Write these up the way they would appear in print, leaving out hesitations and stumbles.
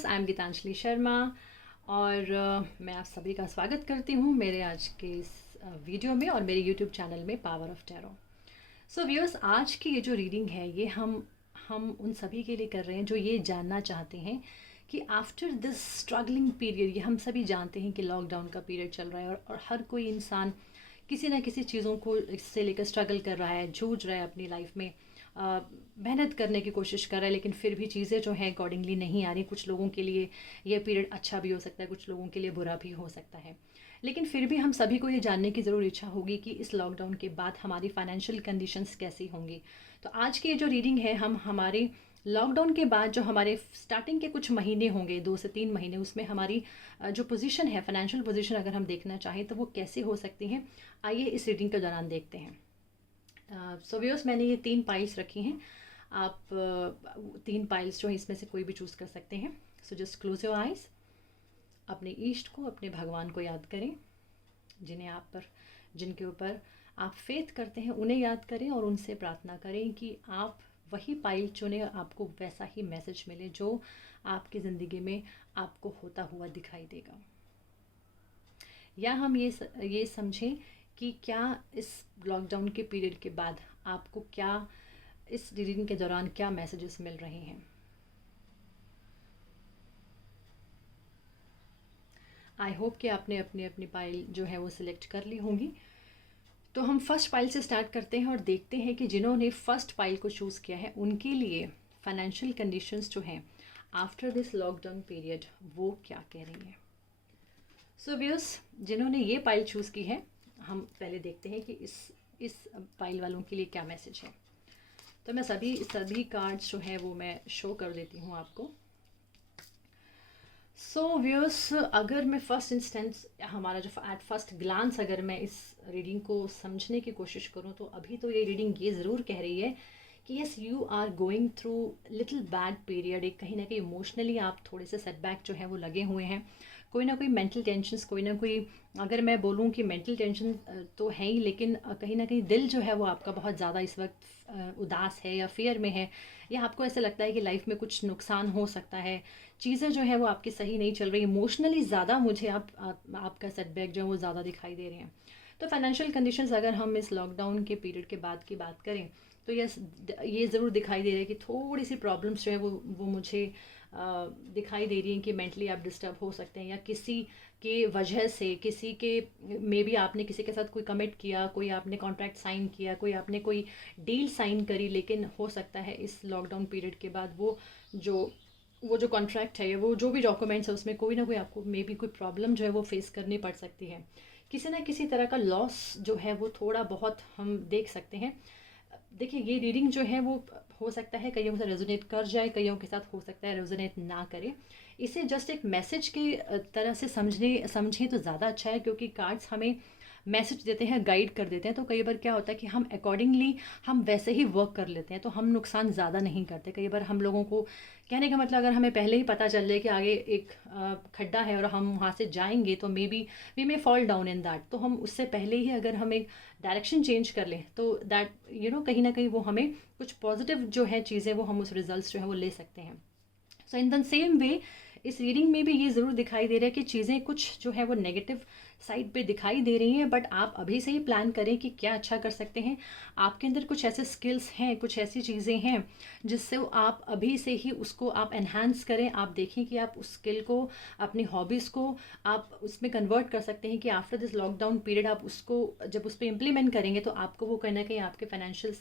Viewers, I am Geetanjali Sharma और मैं आप सभी का स्वागत करती हूँ मेरे आज के इस वीडियो में और मेरे यूट्यूब चैनल में power of tarot. So viewers, आज की ये जो रीडिंग है ये हम उन सभी के लिए कर रहे हैं जो ये जानना चाहते हैं कि आफ्टर दिस स्ट्रगलिंग पीरियड, ये हम सभी जानते हैं कि लॉकडाउन का पीरियड चल रहा है और हर कोई इंसान किसी ना किसी चीज़ों को इससे लेकर स्ट्रगल कर रहा है, जूझ रहा है अपनी लाइफ में, मेहनत करने की कोशिश कर रहा है, लेकिन फिर भी चीज़ें जो हैं अकॉर्डिंगली नहीं आ रही। कुछ लोगों के लिए ये पीरियड अच्छा भी हो सकता है, कुछ लोगों के लिए बुरा भी हो सकता है, लेकिन फिर भी हम सभी को ये जानने की ज़रूर इच्छा होगी कि इस लॉकडाउन के बाद हमारी फाइनेंशियल कंडीशंस कैसी होंगी। तो आज की ये जो रीडिंग है, हम हमारे लॉकडाउन के बाद जो हमारे स्टार्टिंग के कुछ महीने होंगे, 2 से 3 महीने, उसमें हमारी जो पोजीशन है, फाइनेंशियल पोजीशन अगर हम देखना चाहें तो वो कैसे हो सकती हैं, आइए इस रीडिंग के दौरान देखते हैं। सो व्यूअर्स, मैंने ये 3 पाइल्स रखी हैं। आप 3 पाइल्स जो हैं इसमें से कोई भी चूज़ कर सकते हैं। So just close your eyes. अपने ईष्ट को, अपने भगवान को याद करें, जिनके ऊपर आप फेथ करते हैं उन्हें याद करें और उनसे प्रार्थना करें कि आप वही पाइल चुने, आपको वैसा ही मैसेज मिले जो आपकी ज़िंदगी में आपको होता हुआ दिखाई देगा। या हम ये समझें कि क्या इस लॉकडाउन के पीरियड के बाद आपको क्या इस रीडिंग के दौरान क्या मैसेजेस मिल रहे हैं। आई होप कि आपने अपनी अपनी पाइल जो है वो सिलेक्ट कर ली होंगी। तो हम फर्स्ट पाइल से स्टार्ट करते हैं और देखते हैं कि जिन्होंने फर्स्ट पाइल को चूज़ किया है उनके लिए फाइनेंशियल कंडीशंस जो हैं आफ्टर दिस लॉकडाउन पीरियड वो क्या कह रही हैं। सो व्यूअर्स, जिन्होंने ये पाइल चूज़ की है, हम पहले देखते हैं कि इस पाइल वालों के लिए क्या मैसेज है। तो मैं सभी कार्ड्स जो हैं वो मैं शो कर देती हूँ आपको। सो व्यूअर्स, अगर मैं फर्स्ट इंस्टेंस हमारा जो एट फर्स्ट ग्लांस अगर मैं इस रीडिंग को समझने की कोशिश करूँ तो अभी तो ये रीडिंग ये ज़रूर कह रही है कि yes, you are going through little bad period. एक कहीं ना कहीं इमोशनली आप थोड़े से सेटबैक जो है वो लगे हुए हैं, कोई ना कोई मेंटल टेंशन्स, कोई ना कोई, अगर मैं बोलूँ कि मेंटल टेंशन तो है ही, लेकिन कहीं ना कहीं दिल जो है वो आपका बहुत ज़्यादा इस वक्त उदास है या फियर में है, या आपको ऐसा लगता है कि लाइफ में कुछ नुकसान हो सकता है, चीज़ें जो है वो आपकी सही नहीं चल रही, इमोशनली ज़्यादा मुझे आपका सेटबैक जो है वो ज़्यादा दिखाई दे रहे हैं। तो फाइनेंशियल कंडीशंस अगर हम इस लॉकडाउन के पीरियड के बाद की बात करें तो यस, ये ज़रूर दिखाई दे रहा है कि थोड़ी सी प्रॉब्लम्स जो है वो मुझे दिखाई दे रही हैं कि मेंटली आप डिस्टर्ब हो सकते हैं, या किसी के वजह से, किसी के मे बी आपने किसी के साथ कोई कमिट किया, कोई आपने कॉन्ट्रैक्ट साइन किया, कोई आपने कोई डील साइन करी, लेकिन हो सकता है इस लॉकडाउन पीरियड के बाद वो जो कॉन्ट्रैक्ट है, वो जो भी डॉक्यूमेंट्स है, उसमें कोई ना कोई आपको मे बी कोई प्रॉब्लम जो है वो फेस करनी पड़ सकती है। किसी ना किसी तरह का लॉस जो है वो थोड़ा बहुत हम देख सकते हैं। देखिए, ये रीडिंग जो है वो हो सकता है कईयों से रेजोनेट कर जाए, कईयों के साथ हो सकता है रेजोनेट ना करे। इसे जस्ट एक मैसेज के तरह से समझें तो ज़्यादा अच्छा है, क्योंकि कार्ड्स हमें मैसेज देते हैं, गाइड कर देते हैं। तो कई बार क्या होता है कि हम अकॉर्डिंगली हम वैसे ही वर्क कर लेते हैं, तो हम नुकसान ज़्यादा नहीं करते। कई बार हम लोगों को, कहने का मतलब, अगर हमें पहले ही पता चल जाए कि आगे एक खड्डा है और हम वहाँ से जाएंगे तो maybe we may fall down in that, तो हम उससे पहले ही अगर हम एक डायरेक्शन चेंज कर लें तो दैट कहीं ना कहीं वो हमें कुछ पॉजिटिव जो है चीज़ें, वो हम उस रिजल्ट्स जो है वो ले सकते हैं। सो इन द सेम वे इस रीडिंग में भी ये ज़रूर दिखाई दे रहा है कि चीज़ें कुछ जो है वो नेगेटिव साइड पे दिखाई दे रही हैं, बट आप अभी से ही प्लान करें कि क्या अच्छा कर सकते हैं। आपके अंदर कुछ ऐसे स्किल्स हैं, कुछ ऐसी चीज़ें हैं जिससे आप अभी से ही उसको आप एनहांस करें। आप देखें कि आप उस स्किल को, अपनी हॉबीज़ को आप उसमें कन्वर्ट कर सकते हैं कि आफ्टर दिस लॉकडाउन पीरियड आप उसको जब उस पर इम्प्लीमेंट करेंगे तो आपको वो कहीं ना कहीं आपके फाइनेंशियल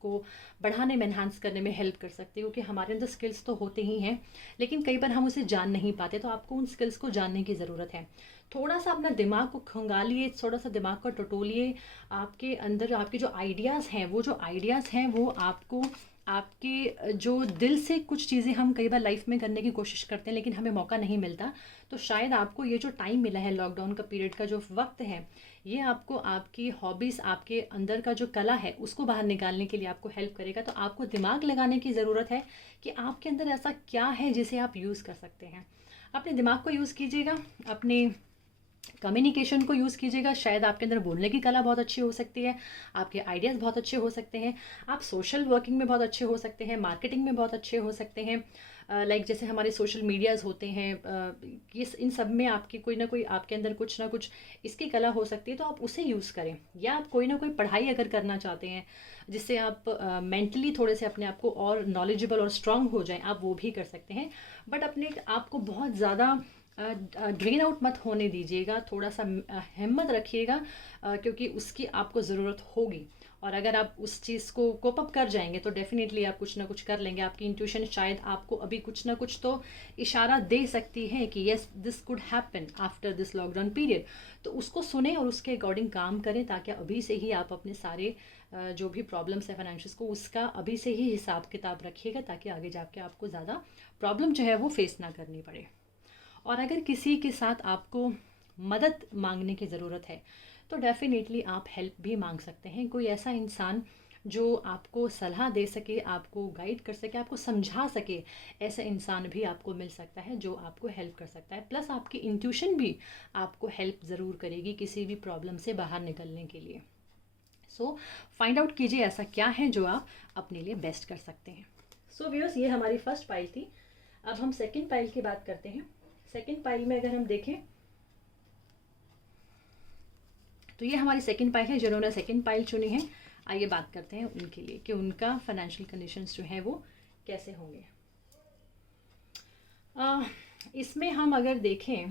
को बढ़ाने में, एनहांस करने में हेल्प कर सकती है। क्योंकि हमारे अंदर स्किल्स तो होते ही हैं, लेकिन कई बार हम उसे जान नहीं पाते, तो आपको उन स्किल्स को जानने की ज़रूरत है। थोड़ा सा अपना दिमाग को खंगालिए, थोड़ा सा दिमाग को टटोलिए। आपके अंदर आपके जो आइडियाज़ हैं, वो आपको, आपके जो दिल से कुछ चीज़ें हम कई बार लाइफ में करने की कोशिश करते हैं लेकिन हमें मौका नहीं मिलता। तो शायद आपको ये जो टाइम मिला है, लॉकडाउन का पीरियड का जो वक्त है, ये आपको आपकी हॉबीज़, आपके अंदर का जो कला है उसको बाहर निकालने के लिए आपको हेल्प करेगा। तो आपको दिमाग लगाने की ज़रूरत है कि आपके अंदर ऐसा क्या है जिसे आप यूज़ कर सकते हैं। अपने दिमाग को यूज़ कीजिएगा, अपने कम्युनिकेशन को यूज़ कीजिएगा। शायद आपके अंदर बोलने की कला बहुत अच्छी हो सकती है, आपके आइडियाज़ बहुत अच्छे हो सकते हैं, आप सोशल वर्किंग में बहुत अच्छे हो सकते हैं, मार्केटिंग में बहुत अच्छे हो सकते हैं, लाइक जैसे हमारे सोशल मीडियाज़ होते हैं, ये इन सब में आपकी कोई ना कोई आपके अंदर कुछ ना कुछ इसकी कला हो सकती है, तो आप उसे यूज़ करें। या आप कोई ना कोई पढ़ाई अगर करना चाहते हैं जिससे आप मेंटली थोड़े से अपने आप को और नॉलेजेबल और स्ट्रांग हो जाएं, आप वो भी कर सकते हैं। बट अपने आप को बहुत ज़्यादा ड्रेन आउट मत होने दीजिएगा, थोड़ा सा हिम्मत रखिएगा, क्योंकि उसकी आपको ज़रूरत होगी। और अगर आप उस चीज़ को कोप अप कर जाएंगे तो डेफिनेटली आप कुछ ना कुछ कर लेंगे। आपकी इंट्यूशन शायद आपको अभी कुछ ना कुछ तो इशारा दे सकती है कि yes this could happen after this lockdown period. तो उसको सुने और उसके अकॉर्डिंग काम करें, ताकि अभी से ही आप अपने सारे जो भी प्रॉब्लम्स है फाइनेंशियल्स को, उसका अभी से ही हिसाब किताब रखिएगा, ताकि आगे जाके आपको ज़्यादा प्रॉब्लम जो है वो फेस ना करनी पड़े। और अगर किसी के साथ आपको मदद मांगने की ज़रूरत है तो डेफ़िनेटली आप हेल्प भी मांग सकते हैं। कोई ऐसा इंसान जो आपको सलाह दे सके, आपको गाइड कर सके, आपको समझा सके, ऐसा इंसान भी आपको मिल सकता है जो आपको हेल्प कर सकता है। प्लस आपकी इंट्यूशन भी आपको हेल्प ज़रूर करेगी किसी भी प्रॉब्लम से बाहर निकलने के लिए। सो फाइंड आउट कीजिए ऐसा क्या है जो आप अपने लिए बेस्ट कर सकते हैं। सो व्यूअर्स, ये हमारी फर्स्ट पाइल थी। अब हम सेकेंड पाइल की बात करते हैं। सेकेंड पाइल में अगर हम देखें तो ये हमारी सेकंड पाइल है। जिन्होंने सेकंड पाइल चुनी है, आइए बात करते हैं उनके लिए कि उनका फाइनेंशियल कंडीशंस जो है वो कैसे होंगे। इसमें हम अगर देखें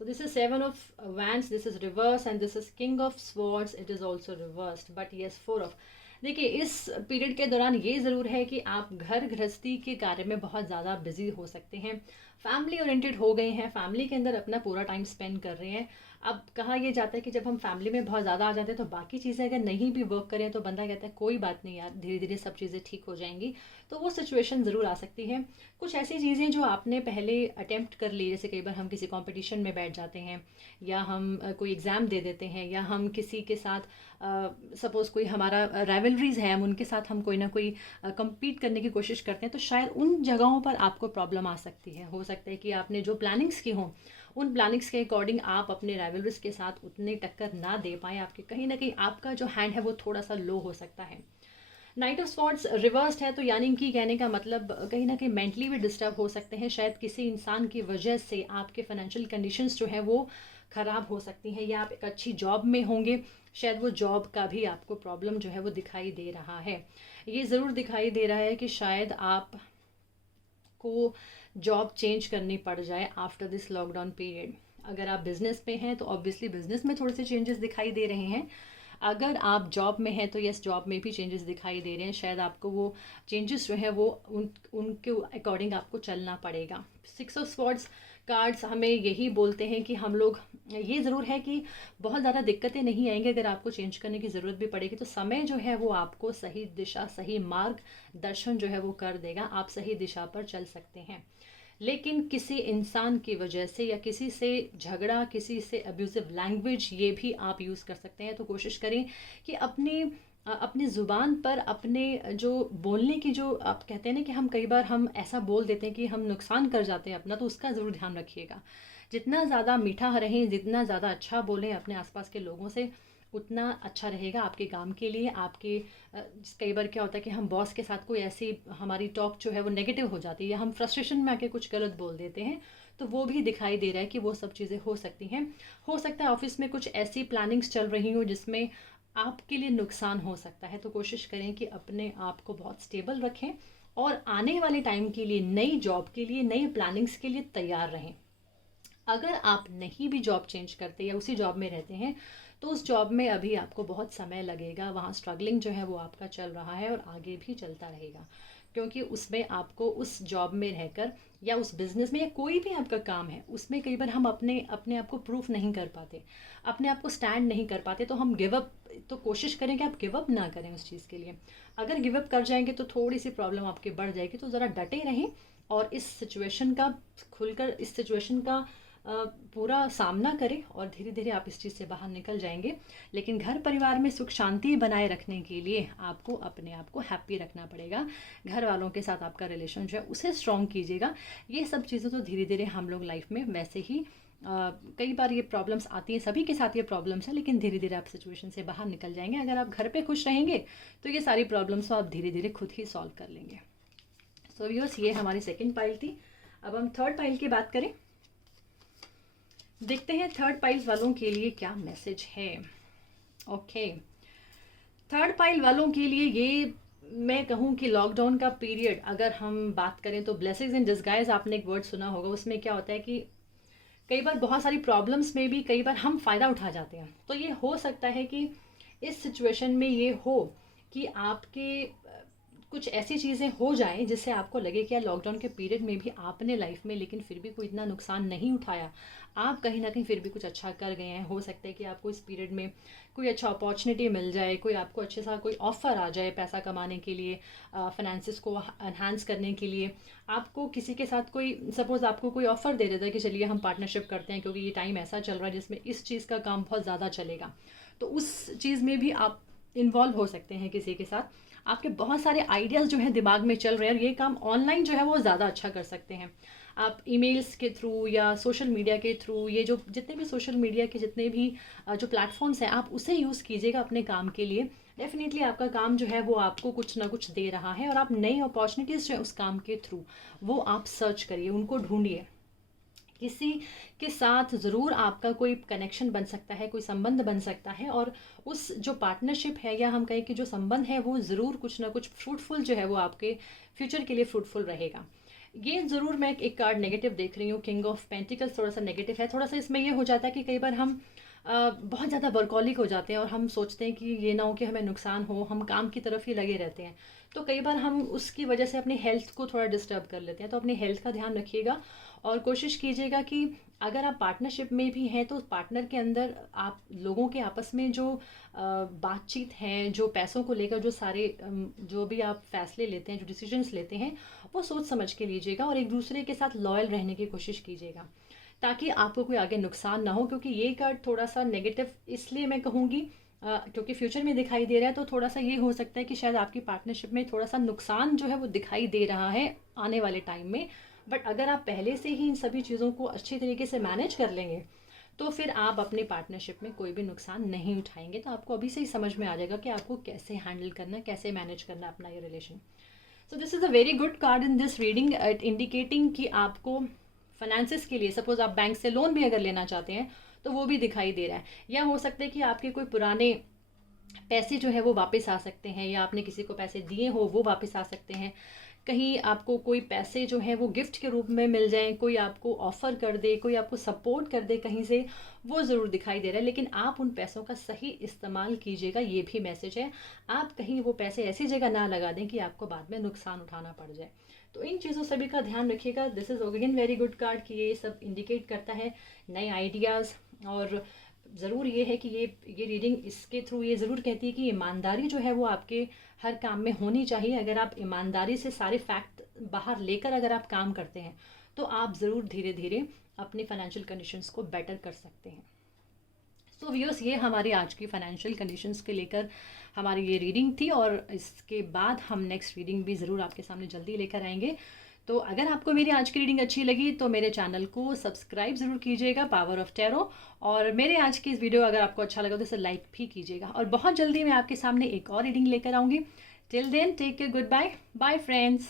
तो this is 7 of wands, this is reverse, and this is king of swords, it is also reversed, but yes 4 of. देखिए, इस पीरियड के दौरान ये ज़रूर है कि आप घर गृहस्थी के कार्य में बहुत ज़्यादा बिजी हो सकते हैं, फैमिली ओरिएंटेड हो गए हैं, फैमिली के अंदर अपना पूरा टाइम स्पेंड कर रहे हैं। अब कहा यह जाता है कि जब हम फैमिली में बहुत ज़्यादा आ जाते हैं तो बाकी चीज़ें अगर नहीं भी वर्क करें तो बंदा कहता है कोई बात नहीं यार, धीरे धीरे सब चीज़ें ठीक हो जाएंगी। तो वो सिचुएशन ज़रूर आ सकती है। कुछ ऐसी चीज़ें जो आपने पहले अटेम्प्ट कर ली, जैसे कई बार हम किसी कंपटीशन में बैठ जाते हैं, या हम कोई एग्ज़ाम दे देते हैं, या हम किसी के साथ सपोज़ कोई हमारा राइवलरीज़ है, हम उनके साथ हम कोई ना कोई compete करने की कोशिश करते हैं, तो शायद उन जगहों पर आपको प्रॉब्लम आ सकती है। हो सकता है कि आपने जो प्लानिंग्स की हों, उन प्लानिंग्स के अकॉर्डिंग आप अपने राइवलरीज के साथ उतनी टक्कर ना दे पाएँ, आपके कहीं ना कहीं आपका जो हैंड है वो थोड़ा सा लो हो सकता है। नाइट ऑफ स्वॉर्ड्स रिवर्स्ड है, तो यानी कि कहने का मतलब कहीं ना कहीं मेंटली भी डिस्टर्ब हो सकते हैं। शायद किसी इंसान की वजह से आपके फाइनेंशियल कंडीशंस जो है वो ख़राब हो सकती हैं, या आप एक अच्छी जॉब में होंगे, शायद वो जॉब का भी आपको प्रॉब्लम जो है वो दिखाई दे रहा है। ये ज़रूर दिखाई दे रहा है कि शायद आप को जॉब चेंज करनी पड़ जाए आफ्टर दिस लॉकडाउन पीरियड। अगर आप बिज़नेस में हैं तो ऑब्वियसली बिज़नेस में थोड़े से चेंजेस दिखाई दे रहे हैं। अगर आप जॉब में हैं तो यस, जॉब में भी चेंजेस दिखाई दे रहे हैं। शायद आपको वो चेंजेस जो है वो उनके अकॉर्डिंग आपको चलना पड़ेगा। 6 ऑफ स्वॉर्ड्स कार्ड्स हमें यही बोलते हैं कि हम लोग, ये ज़रूर है कि बहुत ज़्यादा दिक्कतें नहीं आएंगी। अगर आपको चेंज करने की ज़रूरत भी पड़ेगी तो समय जो है वो आपको सही दिशा, सही मार्ग दर्शन जो है वो कर देगा, आप सही दिशा पर चल सकते हैं। लेकिन किसी इंसान की वजह से या किसी से झगड़ा, किसी से अब्यूज़िव लैंग्वेज ये भी आप यूज़ कर सकते हैं। तो कोशिश करें कि अपनी ज़ुबान पर अपने जो बोलने की, जो आप कहते हैं ना कि हम कई बार हम ऐसा बोल देते हैं कि हम नुकसान कर जाते हैं अपना, तो उसका ज़रूर ध्यान रखिएगा। जितना ज़्यादा मीठा रहें, जितना ज़्यादा अच्छा बोलें अपने आसपास के लोगों से, उतना अच्छा रहेगा आपके काम के लिए। आपके कई बार क्या होता है कि हम बॉस के साथ कोई ऐसी हमारी टॉक जो है वो नेगेटिव हो जाती है, या हम फ्रस्ट्रेशन में आके कुछ गलत बोल देते हैं, तो वो भी दिखाई दे रहा है कि वो सब चीज़ें हो सकती हैं। हो सकता है ऑफिस में कुछ ऐसी प्लानिंग्स चल रही हो जिसमें आपके लिए नुकसान हो सकता है। तो कोशिश करें कि अपने आप को बहुत स्टेबल रखें और आने वाले टाइम के लिए, नई जॉब के लिए, नई प्लानिंग्स के लिए तैयार रहें। अगर आप नहीं भी जॉब चेंज करते या उसी जॉब में रहते हैं तो उस जॉब में अभी आपको बहुत समय लगेगा, वहाँ स्ट्रगलिंग जो है वो आपका चल रहा है और आगे भी चलता रहेगा, क्योंकि उसमें आपको उस जॉब में रहकर या उस बिज़नेस में या कोई भी आपका काम है उसमें कई बार हम अपने अपने आप को प्रूफ नहीं कर पाते, अपने आप को स्टैंड नहीं कर पाते, तो हम गिव अप, तो कोशिश करें कि आप गिव अप ना करें उस चीज़ के लिए। अगर गिव अप कर जाएंगे तो थोड़ी सी प्रॉब्लम आपकी बढ़ जाएगी, तो ज़रा डटे रहें और इस सिचुएशन का खुलकर, इस सिचुएशन का पूरा सामना करें और धीरे धीरे आप इस चीज़ से बाहर निकल जाएंगे। लेकिन घर परिवार में सुख शांति बनाए रखने के लिए आपको अपने आप को हैप्पी रखना पड़ेगा। घर वालों के साथ आपका रिलेशन जो है उसे स्ट्रॉन्ग कीजिएगा। ये सब चीज़ें तो धीरे धीरे हम लोग लाइफ में वैसे ही कई बार ये प्रॉब्लम्स आती हैं, सभी के साथ ये प्रॉब्लम्स है, लेकिन धीरे धीरे आप सिचुएशन से बाहर निकल जाएंगे। अगर आप घर पे खुश रहेंगे तो ये सारी प्रॉब्लम्स को आप धीरे धीरे खुद ही सॉल्व कर लेंगे। तो व्यूअर्स ये हमारी सेकंड पाइल थी। अब हम थर्ड पाइल की बात करें, देखते हैं थर्ड पाइल वालों के लिए क्या मैसेज है। ओके, थर्ड पाइल वालों के लिए ये मैं कहूँ कि लॉकडाउन का पीरियड अगर हम बात करें तो ब्लेसिंग्स इन डिस्गाइज, आपने एक वर्ड सुना होगा, उसमें क्या होता है कि कई बार बहुत सारी प्रॉब्लम्स में भी कई बार हम फ़ायदा उठा जाते हैं। तो ये हो सकता है कि इस सिचुएशन में ये हो कि आपके कुछ ऐसी चीज़ें हो जाएं जिससे आपको लगे कि यार लॉकडाउन के पीरियड में भी आपने लाइफ में लेकिन फिर भी कोई इतना नुकसान नहीं उठाया, आप कहीं ना कहीं फिर भी कुछ अच्छा कर गए हैं। हो सकता है कि आपको इस पीरियड में कोई अच्छा अपॉर्चुनिटी मिल जाए, कोई आपको अच्छे सा कोई ऑफ़र आ जाए पैसा कमाने के लिए, फाइनेंसिस को एनहांस करने के लिए। आपको किसी के साथ कोई सपोज़ आपको कोई ऑफ़र दे देता है कि चलिए हम पार्टनरशिप करते हैं क्योंकि ये टाइम ऐसा चल रहा है जिसमें इस चीज़ का काम बहुत ज़्यादा चलेगा, तो उस चीज़ में भी आप इन्वॉल्व हो सकते हैं किसी के साथ। आपके बहुत सारे आइडियाज़ जो हैं दिमाग में चल रहे हैं और ये काम ऑनलाइन जो है वो ज़्यादा अच्छा कर सकते हैं आप ईमेल्स के थ्रू या सोशल मीडिया के थ्रू। ये जो जितने भी सोशल मीडिया के जितने भी जो प्लेटफॉर्म्स हैं आप उसे यूज़ कीजिएगा अपने काम के लिए। डेफिनेटली आपका काम जो है वो आपको कुछ ना कुछ दे रहा है और आप नई अपॉर्चुनिटीज़ जो है उस काम के थ्रू वो आप सर्च करिए, उनको ढूंढिए। किसी के साथ ज़रूर आपका कोई कनेक्शन बन सकता है, कोई संबंध बन सकता है और उस जो पार्टनरशिप है या हम कहें कि जो संबंध है वो ज़रूर कुछ ना कुछ फ्रूटफुल जो है वो आपके फ्यूचर के लिए फ्रूटफुल रहेगा। ये ज़रूर मैं एक कार्ड नेगेटिव देख रही हूँ, किंग ऑफ पेंटिकल्स थोड़ा सा नेगेटिव है। थोड़ा सा इसमें ये हो जाता है कि कई बार हम बहुत ज़्यादा वर्कॉलिक हो जाते हैं और हम सोचते हैं कि ये ना हो कि हमें नुकसान हो, हम काम की तरफ ही लगे रहते हैं। तो कई बार हम उसकी वजह से अपनी हेल्थ को थोड़ा डिस्टर्ब कर लेते हैं। तो अपनी हेल्थ का ध्यान रखिएगा और कोशिश कीजिएगा कि अगर आप पार्टनरशिप में भी हैं तो पार्टनर के अंदर आप लोगों के आपस में जो बातचीत है, जो पैसों को लेकर जो सारे जो भी आप फैसले लेते हैं, जो डिसीजंस लेते हैं, वो सोच समझ के लीजिएगा और एक दूसरे के साथ लॉयल रहने की कोशिश कीजिएगा ताकि आपको कोई आगे नुकसान ना हो। क्योंकि ये कार्ड थोड़ा सा नेगेटिव इसलिए मैं कहूँगी क्योंकि फ्यूचर में दिखाई दे रहा है, तो थोड़ा सा ये हो सकता है कि शायद आपकी पार्टनरशिप में थोड़ा सा नुकसान जो है वो दिखाई दे रहा है आने वाले टाइम में। बट अगर आप पहले से ही इन सभी चीज़ों को अच्छी तरीके से मैनेज कर लेंगे तो फिर आप अपनी पार्टनरशिप में कोई भी नुकसान नहीं उठाएंगे। तो आपको अभी से ही समझ में आ जाएगा कि आपको कैसे हैंडल करना है, कैसे मैनेज करना है अपना ये relation. So this is a very good card in this reading, indicating कि आपको फाइनेंसिस के लिए सपोज आप बैंक से लोन भी अगर लेना चाहते हैं तो वो भी दिखाई दे रहा है। या हो सकता है कि आपके कोई पुराने पैसे जो है वो वापस आ सकते हैं या आपने किसी को पैसे दिए हो वो वापस आ सकते हैं। कहीं आपको कोई पैसे जो हैं वो गिफ्ट के रूप में मिल जाएं, कोई आपको ऑफ़र कर दे, कोई आपको सपोर्ट कर दे कहीं से, वो ज़रूर दिखाई दे रहा है। लेकिन आप उन पैसों का सही इस्तेमाल कीजिएगा, ये भी मैसेज है। आप कहीं वो पैसे ऐसी जगह ना लगा दें कि आपको बाद में नुकसान उठाना पड़ जाए। तो इन चीज़ों सभी का ध्यान रखिएगा। This is again very good card कि ये सब इंडिकेट करता है नए आइडियाज़। और ज़रूर ये है कि ये रीडिंग इसके थ्रू ये ज़रूर कहती है कि ईमानदारी जो है वो आपके हर काम में होनी चाहिए। अगर आप ईमानदारी से सारे फैक्ट बाहर लेकर अगर आप काम करते हैं तो आप ज़रूर धीरे धीरे अपनी फाइनेंशियल कंडीशंस को बेटर कर सकते हैं। सो व्यूअर्स, ये हमारी आज की फाइनेंशियल कंडीशंस के लेकर हमारी ये रीडिंग थी और इसके बाद हम नेक्स्ट रीडिंग भी ज़रूर आपके सामने जल्दी लेकर आएंगे। तो अगर आपको मेरी आज की रीडिंग अच्छी लगी तो मेरे चैनल को सब्सक्राइब ज़रूर कीजिएगा, पावर ऑफ टैरो। और मेरे आज की इस वीडियो अगर आपको अच्छा लगा तो इसे लाइक भी कीजिएगा। और बहुत जल्दी मैं आपके सामने एक और रीडिंग लेकर आऊँगी। Till then take care, good bye, bye friends.